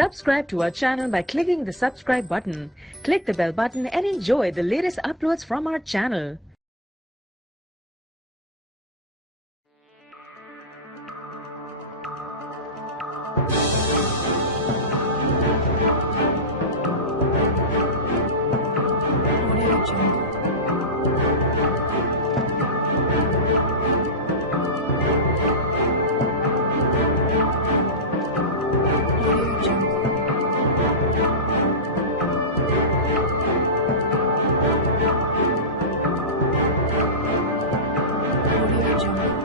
Subscribe to our channel by clicking the subscribe button. Click the bell button and enjoy the latest uploads from our channel. Audio Jungle. Audio Jungle. Audio Jungle.